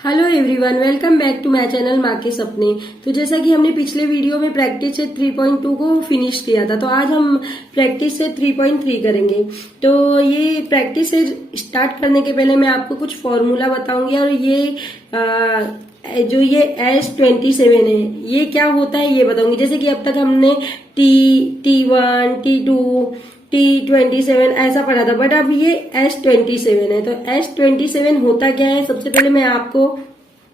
Hello everyone, welcome back to my channel माँ के सपने। तो जैसा कि हमने पिछले वीडियो में प्रैक्टिस से 3.2 को फिनिश किया था, तो आज हम प्रैक्टिस से 3.3 करेंगे। तो ये प्रैक्टिस से स्टार्ट करने के पहले मैं आपको कुछ फॉर्मूला बताऊंगी और जो ये S27 है ये क्या होता है ये बताऊंगी। जैसे कि अब तक हमने T1, T2, T27 ऐसा पढ़ा था, बट अब ये S27 है। तो S27 होता क्या है, सबसे पहले मैं आपको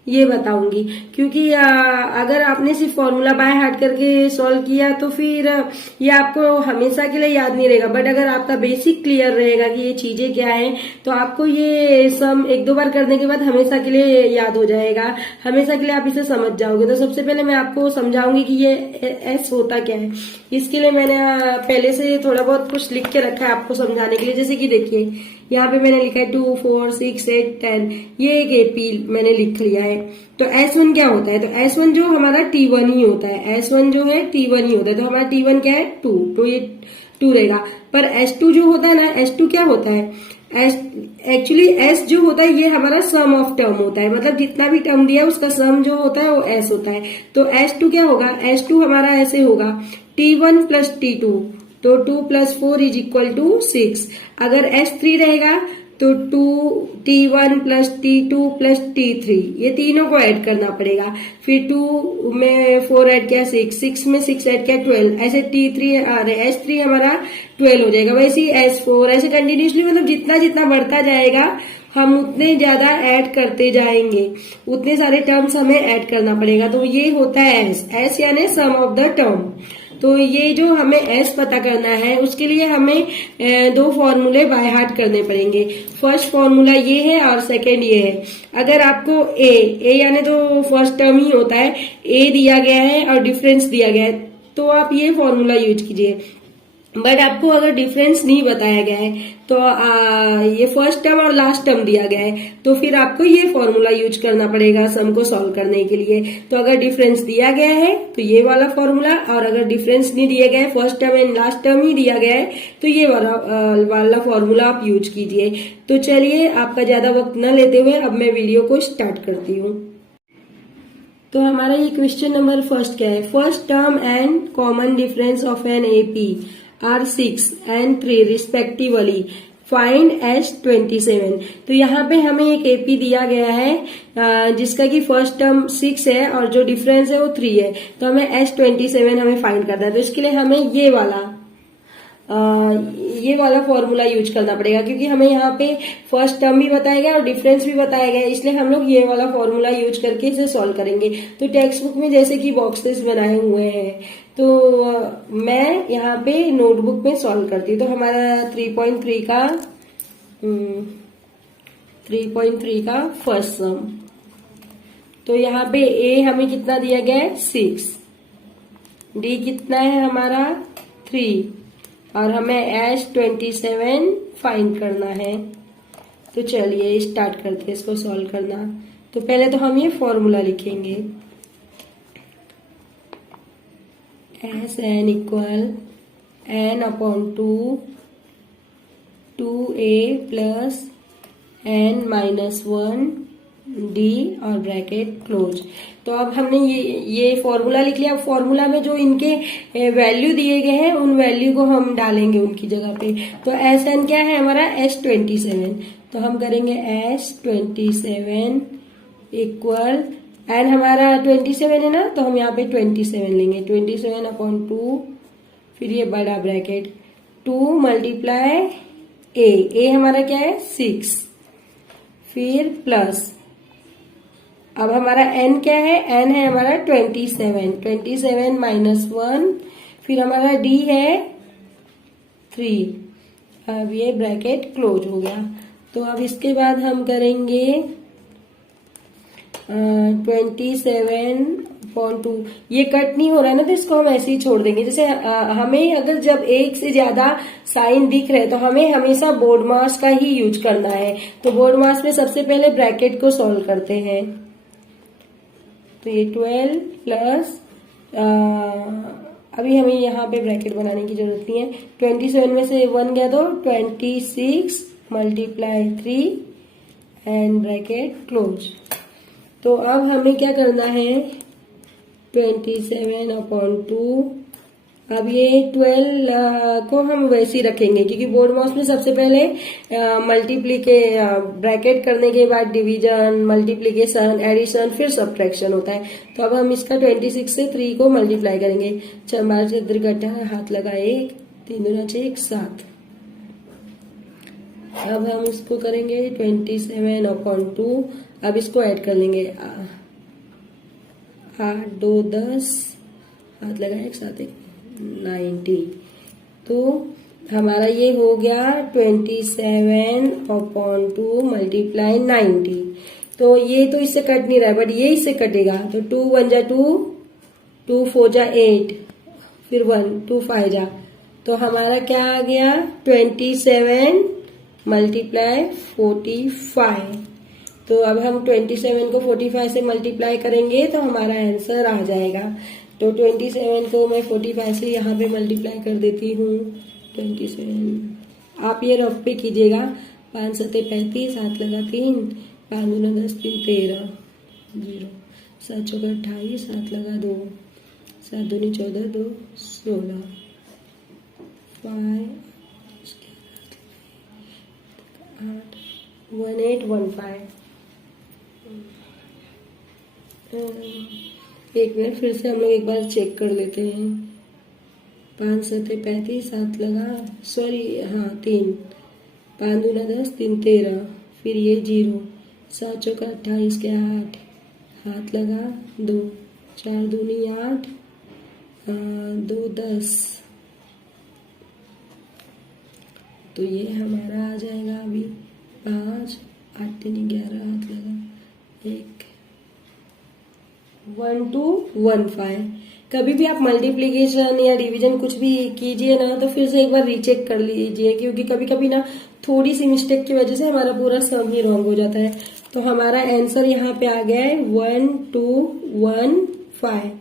ये बताऊंगी। क्योंकि अगर आपने सिर्फ फॉर्मूला बाय हार्ट करके सॉल्व किया तो फिर ये आपको हमेशा के लिए याद नहीं रहेगा। बट अगर आपका बेसिक क्लियर रहेगा कि ये चीजें क्या हैं, तो आपको ये सम एक दो बार करने के बाद हमेशा के लिए याद हो जाएगा, हमेशा के लिए आप इसे समझ जाओगे। तो सबसे पहले मैं आपको समझाऊंगी कि ये एस होता क्या है। इसके लिए मैंने पहले से थोड़ा बहुत कुछ लिख के रखा है आपको समझाने के लिए। जैसे कि देखिए यहाँ पे मैंने लिखा है 2, 4, 6, 8, 10, ये एक एपी मैंने लिख लिया है। तो S1 क्या होता है, तो S1 जो हमारा T1 ही होता है। S1 जो है T1 ही होता है। तो हमारा T1 क्या है 2, तो ये 2 रहेगा। पर S2 जो होता है ना, S2 क्या होता है, एक्चुअली S जो होता है ये हमारा सम ऑफ टर्म होता है। मतलब जितना भी टर्म दिया है उसका सम जो होता है वो S होता है। तो S2 क्या होगा, S2 हमारा ऐसे होगा T1 प्लस T2, तो 2 प्लस 4 इज इक्वल टू 6। अगर S3 रहेगा तो 2T1 plus T2 plus T3, ये तीनों को ऐड करना पड़ेगा। फिर 2 में 4 ऐड किया 6, 6 में 6 ऐड किया 12, ऐसे S3 हमारा 12 हो जाएगा। वैसे ही S4, ऐसे कंटिन्यूसली, मतलब जितना जितना बढ़ता जाएगा हम उतने ज्यादा ऐड करते जाएंगे, उतने सारे टर्म्स हमें ऐड करना पड़ेगा। तो ये होता है S यानी सम ऑफ द टर्म। तो ये जो हमें S पता करना है उसके लिए हमें दो फॉर्मूले बाय हार्ट करने पड़ेंगे। फर्स्ट फॉर्मूला ये है और सेकंड ये है। अगर आपको ए यानी तो फर्स्ट टर्म ही होता है, ए दिया गया है और डिफरेंस दिया गया है, तो आप ये फॉर्मूला यूज कीजिए। बट आपको अगर डिफरेंस नहीं बताया गया है, तो ये फर्स्ट टर्म और लास्ट टर्म दिया गया है, तो फिर आपको ये फॉर्मूला यूज करना पड़ेगा सम को सॉल्व करने के लिए। तो अगर डिफरेंस दिया गया है तो ये वाला फॉर्मूला, और अगर डिफरेंस नहीं दिया गया है, first term and last term ही दिया गया है, तो ये वाला फॉर्मूला आप यूज कीजिए। तो चलिए आपका ज्यादा वक्त न लेते हुए अब मैं वीडियो को स्टार्ट करती हूँ। तो हमारा ये क्वेश्चन नंबर फर्स्ट क्या है, first term and common difference of an AP are 6 and 3 respectively, find S27। तो यहाँ पे हमें एक एपी दिया गया है जिसका कि फर्स्ट टर्म 6 है और जो डिफरेंस है वो 3 है। तो हमें S27 हमें फाइंड करना है। तो इसके लिए हमें ये वाला फॉर्मूला यूज करना पड़ेगा, क्योंकि हमें यहाँ पे फर्स्ट टर्म भी बताया गया और डिफरेंस भी बताया गया, इसलिए हम लोग ये वाला फॉर्मूला यूज करके इसे सॉल्व करेंगे। तो टेक्स्ट बुक में जैसे कि बॉक्सेस बनाए हुए हैं, तो मैं यहाँ पे नोटबुक में सॉल्व करती हूँ। तो हमारा 3.3 का फर्स्ट सम, तो यहाँ पे ए हमें कितना दिया गया है 6, डी कितना है हमारा 3, और हमें S27 फाइंड करना है। तो चलिए स्टार्ट करते हैं इसको सॉल्व करना। तो पहले तो हम ये फॉर्मूला लिखेंगे, Sn equal n/2 2a plus n-1 d और ब्रैकेट क्लोज। तो अब हमने ये फॉर्मूला लिख लिया। फॉर्मूला में जो इनके वैल्यू दिए गए हैं उन वैल्यू को हम डालेंगे उनकी जगह पे। तो Sn क्या है हमारा S27, तो हम करेंगे S27 इक्वल एन हमारा 27 है ना, तो हम यहाँ पे 27 लेंगे, 27/2, फिर ये बड़ा ब्रैकेट 2 मल्टीप्लाई ए हमारा क्या है 6, फिर प्लस, अब हमारा n क्या है, n है हमारा 27 माइनस 1, फिर हमारा d है 3, अब ये ब्रैकेट क्लोज हो गया। तो अब इसके बाद हम करेंगे 27/2, ये कट नहीं हो रहा है ना, तो इसको हम ऐसे ही छोड़ देंगे। जैसे हमें अगर जब एक से ज्यादा साइन दिख रहे तो हमें हमेशा बोर्ड मास का ही यूज करना है। तो बोर्ड मास में सबसे पहले ब्रैकेट को सॉल्व करते हैं। तो ये 12 प्लस अभी हमें यहाँ पे ब्रैकेट बनाने की जरूरत नहीं है। 27 में से 1 गया तो 26 मल्टीप्लाई 3 एंड ब्रैकेट क्लोज। तो अब हमें क्या करना है, 27/2। अब ये 12 को हम वैसे ही रखेंगे क्योंकि बोर्ड माउस में सबसे पहले ब्रैकेट करने के बाद डिवीजन, मल्टीप्लीकेशन, एडिशन, फिर सब्ट्रैक्शन होता है। तो अब हम इसका 26 से 3 को मल्टीप्लाई करेंगे। 4 से इकट्ठा हाथ लगा 1, 3 दूना 6, 7। अब हम इसको करेंगे 27/2। अब इसको ऐड कर लेंगे, 8 2 10, हाथ लगाए 1 7 1 90। तो हमारा ये हो गया 27/2 मल्टीप्लाई 90। तो ये तो इससे कट नहीं रहा है, बट ये इससे कटेगा। तो 2 1 जा 2, 2 4 जा 8, फिर 1 2 5 जा। तो हमारा क्या आ गया, 27 मल्टीप्लाई 45। तो अब हम 27 को 45 से मल्टीप्लाई करेंगे तो हमारा आंसर आ जाएगा। तो 27 को मैं 45 से यहाँ पे मल्टीप्लाई कर देती हूँ। 27 आप ये रफ पे कीजिएगा। 5 7 35, हाथ लगा 3, 5 दूना 10, 3 13, 0, 7 चौक 28, हाथ लगा 2, 7 दूनी 14, 2 16, 5 8 1 8 1 5। एक मिनट, फिर से हम लोग एक बार चेक कर लेते हैं। 5 7 35, हाथ लगा 3, 5 दूना 10, 3 13, फिर ये 0, 7 चौक 28 के 8, हाथ लगा 2, 4 दूनी 8, 2 10। तो ये हमारा आ जाएगा अभी 5 8 3 11, हाथ लगा 1 1 2 1 5। कभी भी आप मल्टीप्लीकेशन या डिवीजन कुछ भी कीजिए ना, तो फिर से एक बार रीचेक कर लीजिए, क्योंकि कभी कभी ना थोड़ी सी मिस्टेक की वजह से हमारा पूरा सम ही रॉन्ग हो जाता है। तो हमारा आंसर यहाँ पे आ गया है 1 2 1 5।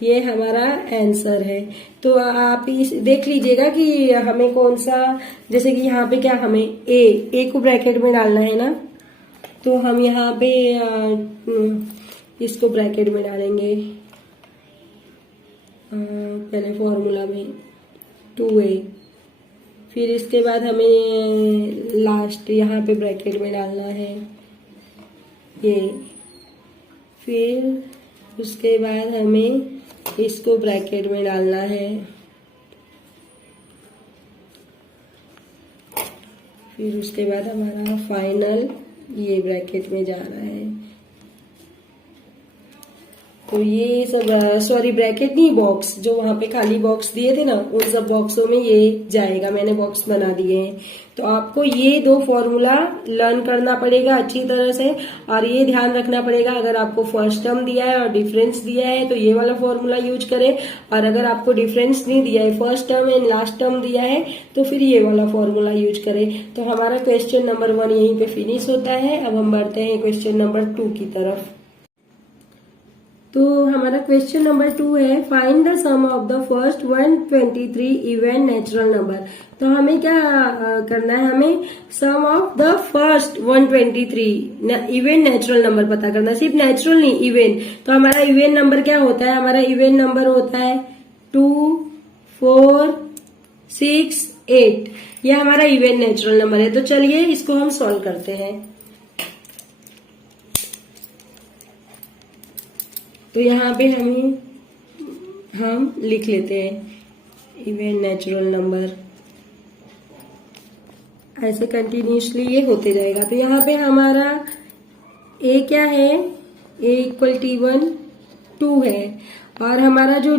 ये हमारा आंसर है। तो आप इस देख लीजिएगा कि हमें कौन सा, जैसे कि यहाँ पे क्या हमें ए को ब्रैकेट में डालना है ना, तो हम यहाँ पे इसको ब्रैकेट में डालेंगे। पहले फॉर्मूला में 2a, फिर इसके बाद हमें लास्ट यहाँ पे ब्रैकेट में डालना है ये, फिर उसके बाद हमें इसको ब्रैकेट में डालना है, फिर उसके बाद हमारा फाइनल ये ब्रैकेट में जा रहा है। तो ये सब ब्रैकेट नहीं, बॉक्स जो वहां पे खाली बॉक्स दिए थे ना, उन सब बॉक्सों में ये जाएगा। मैंने बॉक्स बना दिए हैं। तो आपको ये 2 फॉर्मूला लर्न करना पड़ेगा अच्छी तरह से, और ये ध्यान रखना पड़ेगा, अगर आपको फर्स्ट टर्म दिया है और डिफरेंस दिया है तो ये वाला फॉर्मूला यूज करें, और अगर आपको डिफरेंस नहीं दिया है, first term and last term दिया है, तो फिर ये वाला फॉर्मूला यूज करें। तो हमारा क्वेश्चन नंबर 1 यहीं पे फिनिश होता है। अब हम बढ़ते हैं क्वेश्चन नंबर 2 की तरफ। तो हमारा क्वेश्चन नंबर 2 है, find the sum of the first 123 even natural number. तो हमें क्या करना है, हमें sum of the first 123 even natural number पता करना है। सिर्फ नेचुरल नहीं, इवन। तो हमारा इवन नंबर क्या होता है, हमारा इवन नंबर होता है 2 4 6 8। ये हमारा इवन नेचुरल नंबर है। तो चलिए इसको हम सॉल्व करते हैं। तो यहाँ पे हम लिख लेते हैं इवन नेचुरल नंबर, ऐसे कंटिन्यूसली ये होते जाएगा। तो यहाँ पे हमारा ए क्या है, ए इक्वल T1 2 है, और हमारा जो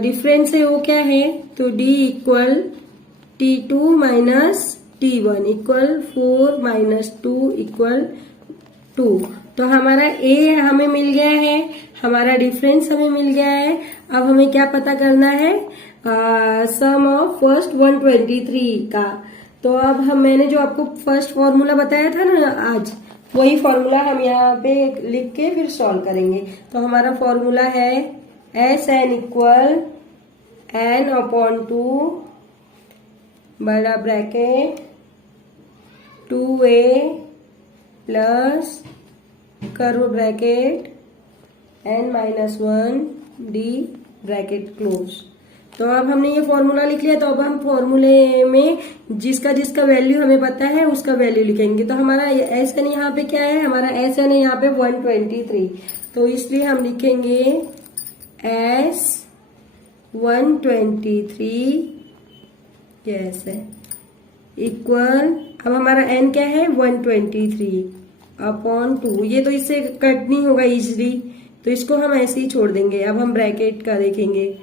डिफरेंस है वो क्या है, तो D equal T2 minus T1 equal 4 minus 2 equal 2। तो हमारा ए हमें मिल गया है, हमारा डिफरेंस हमें मिल गया है। अब हमें क्या पता करना है, सम ऑफ फर्स्ट 123 का। तो अब मैंने जो आपको फर्स्ट फॉर्मूला बताया था ना आज, वही फॉर्मूला हम यहाँ पे लिख के फिर सॉल्व करेंगे। तो हमारा फॉर्मूला है SN इक्वल n/2 बड़ा bracket 2a plus curve bracket n minus 1 D bracket close. तो अब हमने ये फॉर्मूला लिख लिया, तो अब हम फॉर्मूले में जिसका जिसका वैल्यू हमें पता है उसका वैल्यू लिखेंगे। तो हमारा एस एन यहाँ पे क्या है, हमारा एस एन है यहाँ पे 123, तो इसलिए हम लिखेंगे एस 123 यस है इक्वल, अब हमारा एन क्या है 123 अपॉन 2। ये तो इससे कट नहीं होगा इजिली, तो इसको हम ऐसे ही छोड़ देंगे। अब हम ब्रैकेट का देखेंगे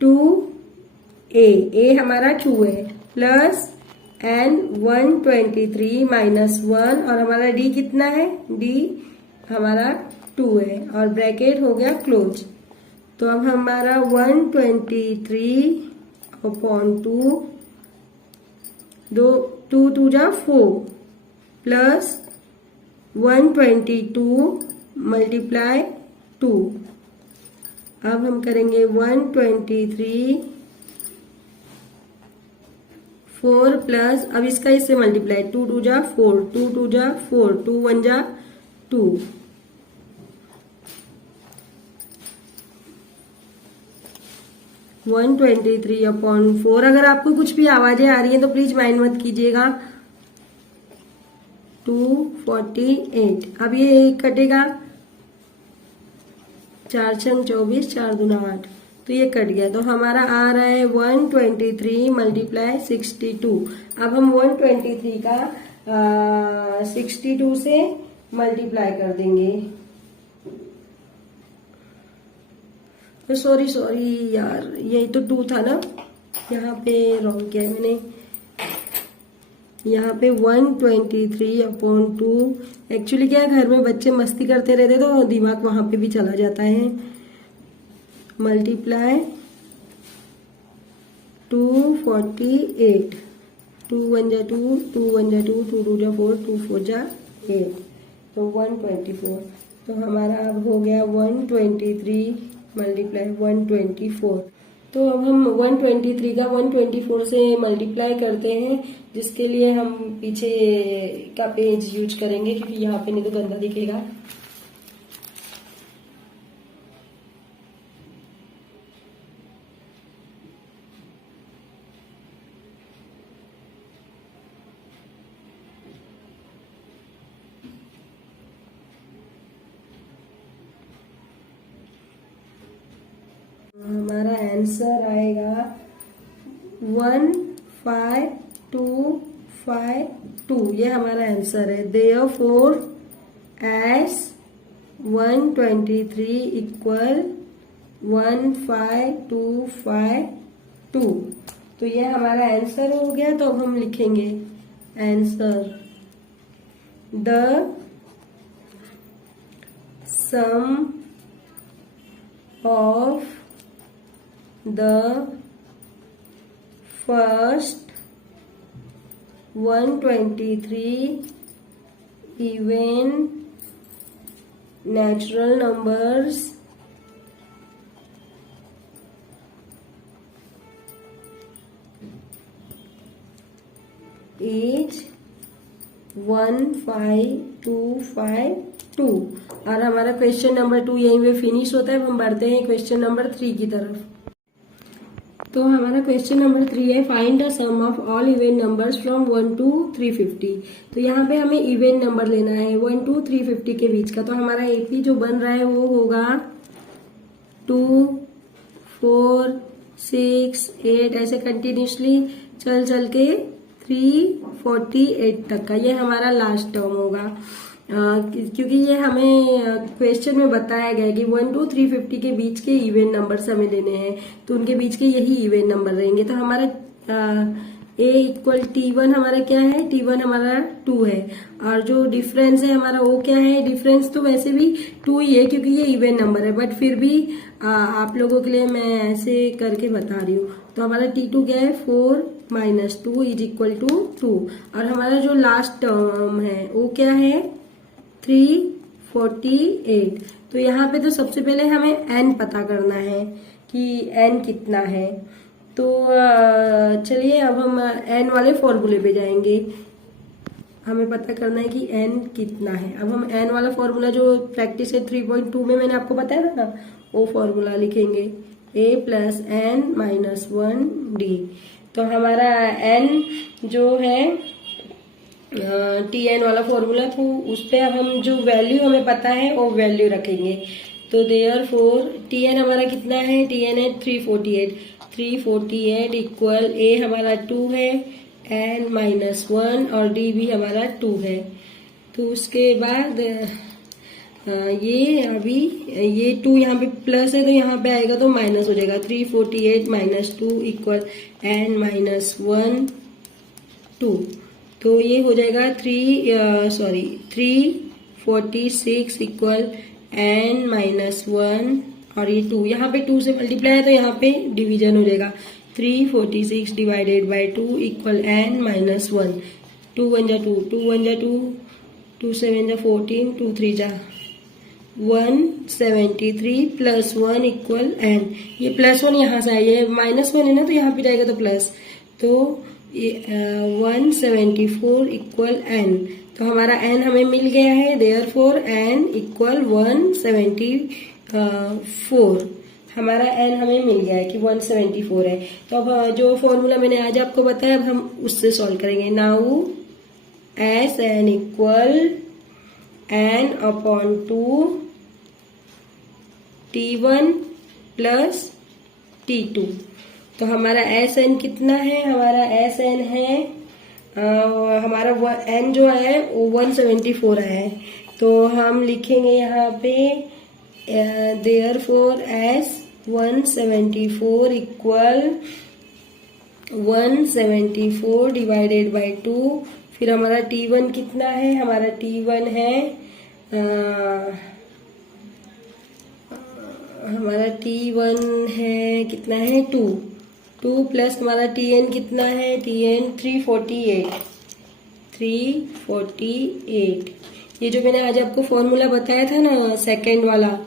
2a हमारा 2 है प्लस n 123 माइनस 1 और हमारा d कितना है, d हमारा 2 है और ब्रैकेट हो गया क्लोज। तो अब हमारा 123 अपॉन 2, 2 2 जा 4 प्लस 122 मल्टीप्लाई 2। अब हम करेंगे 123 4 प्लस, अब इसका इससे मल्टीप्लाई 2 2 जा 4, 2 2 जा 4, 2 1 जा 2, 123 अपॉन 4। अगर आपको कुछ भी आवाजें आ रही हैं तो प्लीज माइंड मत कीजिएगा। 248, अब ये कटेगा 4 छंग 24, 4 दूना 8, तो ये कट गया। तो हमारा आ रहा है 123 मल्टीप्लाई 62। अब हम 123 का 62 से मल्टीप्लाई कर देंगे। तो सॉरी यार, यही तो 2 था ना, यहाँ पे रॉन्ग किया है मैंने। यहाँ पे 123 अपॉन 2, एक्चुअली क्या है घर में बच्चे मस्ती करते रहते तो दिमाग वहां पे भी चला जाता है। मल्टीप्लाई 248, 2 1 जा 2, 2 1 जा 2, 2 2 जा 4, 2 4 जा 8, तो 124। तो हमारा अब हो गया 123 मल्टीप्लाई 124। तो अब हम 123 का 124 से मल्टीप्लाई करते हैं, जिसके लिए हम पीछे का पेज यूज करेंगे क्योंकि यहाँ पे नहीं तो गंदा दिखेगा। हमारा आंसर आएगा 15252, ये हमारा आंसर है। देयरफॉर एस 123 इक्वल 15252, तो ये हमारा आंसर हो गया। तो अब हम लिखेंगे answer, the sum of the first 123 even natural numbers is 15252। और हमारा क्वेश्चन नंबर 2 यहीं पे फिनिश होता है। हम बढ़ते हैं क्वेश्चन नंबर 3 की तरफ। तो हमारा क्वेश्चन नंबर 3 है, find the sum of all even numbers from 1 to 350। तो यहाँ पे हमें इवन नंबर लेना है 1 to 350 के बीच का। तो हमारा एपी जो बन रहा है वो होगा 2 4 6 8, ऐसे कंटिन्यूसली चल के 348 तक का ये हमारा लास्ट टर्म होगा। क्योंकि ये हमें क्वेश्चन में बताया गया है कि 1 to 350 के बीच के इवन नंबर्स हमें लेने हैं, तो उनके बीच के यही इवन नंबर रहेंगे। तो हमारा ए इक्वल T1 हमारा क्या है, T1 हमारा 2 है, और जो डिफरेंस है हमारा वो क्या है, डिफरेंस तो वैसे भी 2 ही है क्योंकि ये इवन नंबर है, बट फिर भी आप लोगों के लिए मैं ऐसे करके बता रही हूँ। तो हमारा T2 क्या है, 4 - 2 इज इक्वल टू 2, और हमारा जो लास्ट टर्म है वो क्या है 348। तो यहाँ पे तो सबसे पहले हमें n पता करना है कि n कितना है। तो चलिए अब हम n वाले फॉर्मूले पे जाएंगे। हमें पता करना है कि n कितना है। अब हम n वाला फॉर्मूला जो प्रैक्टिस है 3.2 में मैंने आपको बताया था ना, वो फॉर्मूला लिखेंगे a plus n minus 1d। तो हमारा n जो है tn वाला फॉर्मूला, तो उस पर अब हम जो वैल्यू हमें पता है वो वैल्यू रखेंगे। तो देयरफॉर tn हमारा कितना है, tn है 348 इक्वल a हमारा 2 है, n माइनस 1 और d भी हमारा 2 है। तो उसके बाद ये अभी ये 2 यहाँ पे प्लस है तो यहाँ पे आएगा तो माइनस हो जाएगा। 348 माइनस 2 इक्वल n माइनस 1 2। तो ये हो जाएगा 346 इक्वल n माइनस 1 और ये 2, यहाँ पे 2 से मल्टीप्लाई है तो यहाँ पे डिवीजन हो जाएगा। 346 divided by 2 equal n minus 1। 2 1 जा 2, 2 1 जा 2, 2 7 जा 14, 2 3 जा 173 प्लस 1 इक्वल n। ये प्लस 1 यहाँ से आई है, माइनस 1 है ना तो यहाँ पे जाएगा तो प्लस, तो 174 इक्वल n। तो हमारा n हमें मिल गया है, देयरफॉर n इक्वल 174। हमारा n हमें मिल गया है कि 174 है। तो अब जो फॉर्मूला मैंने आज आपको बताया अब हम उससे सॉल्व करेंगे। Now S n equal n upon 2 t1 plus t2। तो हमारा एस एन कितना है, हमारा एस एन है हमारा n जो है वो 174 है। तो हम लिखेंगे यहाँ पे therefore S 174 equal 174 divided by 2। फिर हमारा t1 कितना है, हमारा t1 है हमारा t1 है कितना है 2 प्लस हमारा tn कितना है, tn 348। ये जो मैंने आज आपको फॉर्मूला बताया था ना सेकंड वाला,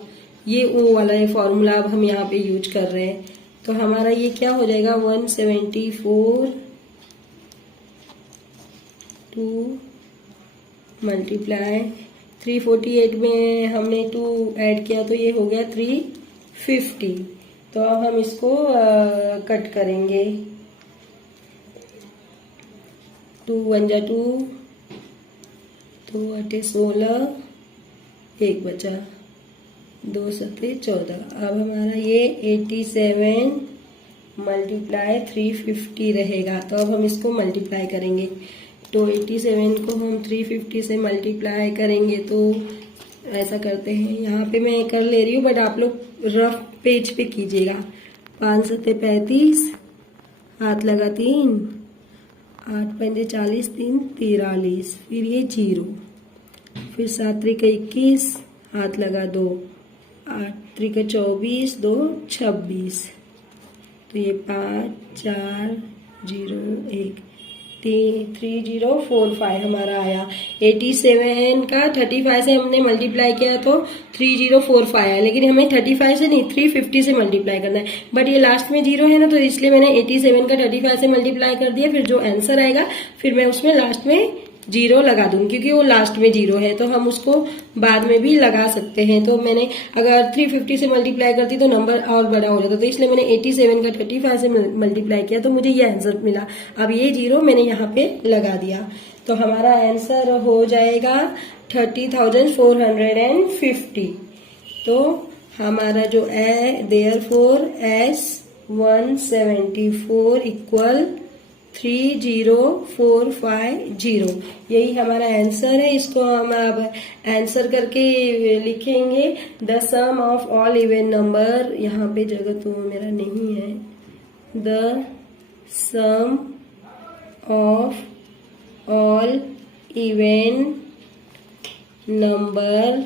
ये वो वाला है फॉर्मूला अब हम यहाँ पे यूज कर रहे हैं। तो हमारा ये क्या हो जाएगा 174 2 मल्टीप्लाई 348 में हमने 2 ऐड किया तो ये हो गया 350। तो अब हम इसको कट करेंगे। 2 1 जा 2, 2 8 16, 1 बचा, 2 7 14। अब हमारा ये 87 मल्टीप्लाई 350 रहेगा। तो अब हम इसको मल्टीप्लाई करेंगे। तो 87 को हम 350 से मल्टीप्लाई करेंगे तो ऐसा करते हैं, यहाँ पे मैं कर ले रही हूँ बट आप लोग रफ पेज पे कीजिएगा। 5 7 35, हाथ लगा 3, 8 5 40, 3 43, फिर ये 0, फिर 7 3 21, हाथ लगा 2, 8 3 24, 2 26। तो ये 5 4 0 1 3045 हमारा आया। 87 का 35 से हमने मल्टीप्लाई किया तो 3045 आया, लेकिन हमें 35 से नहीं 350 से मल्टीप्लाई करना है। बट ये लास्ट में 0 है ना, तो इसलिए मैंने 87 का 35 से मल्टीप्लाई कर दिया। फिर जो आंसर आएगा फिर मैं उसमें लास्ट में 0 लगा दूंगी, क्योंकि वो लास्ट में 0 है तो हम उसको बाद में भी लगा सकते हैं। तो मैंने अगर 350 से मल्टीप्लाई करती तो नंबर और बड़ा हो जाता, तो इसलिए मैंने 87 का 35 से मल्टीप्लाई किया तो मुझे ये आंसर मिला। अब ये 0 मैंने यहाँ पे लगा दिया, तो हमारा आंसर हो जाएगा 30,450। तो हमारा जो है देयरफॉर S 174 इक्वल 30450, यही हमारा आंसर है। इसको हम अब आंसर करके लिखेंगे। The sum of all even number, यहाँ पे जगह तो मेरा नहीं है। The sum of all even number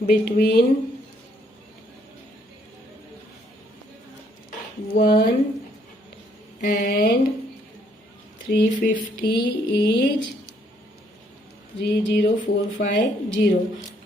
between 1 and 350 is 30450।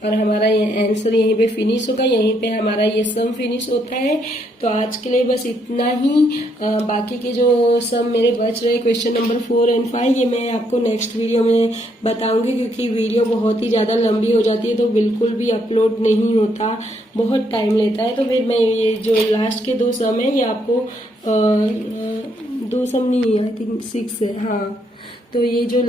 और हमारा ये आंसर यहीं पे फिनिश होगा, यहीं पे हमारा ये सम फिनिश होता है। तो आज के लिए बस इतना ही। बाकी के जो सम मेरे बच रहे क्वेश्चन नंबर 4 और 5 ये मैं आपको नेक्स्ट वीडियो में बताऊंगी, क्योंकि वीडियो बहुत ही ज़्यादा लंबी हो जाती है तो बिल्कुल भी अपलोड नहीं होता, बहुत टाइम लेता है। तो फिर मैं ये जो लास्ट के 2 सम है ये आपको 2 सम नहीं, आई थिंक 6 है, हाँ। तो ये जो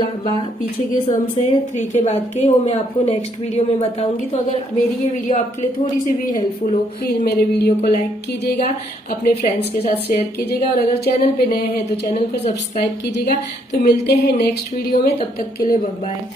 पीछे के सम्स हैं 3 के बाद के, वो मैं आपको नेक्स्ट वीडियो में बताऊंगी। तो अगर मेरी ये वीडियो आपके लिए थोड़ी सी भी हेल्पफुल हो, प्लीज मेरे वीडियो को लाइक कीजिएगा, अपने फ्रेंड्स के साथ शेयर कीजिएगा, और अगर चैनल पे नए हैं तो चैनल को सब्सक्राइब कीजिएगा। तो मिलते हैं नेक्स्ट वीडियो में, तब तक के लिए बाय बाय।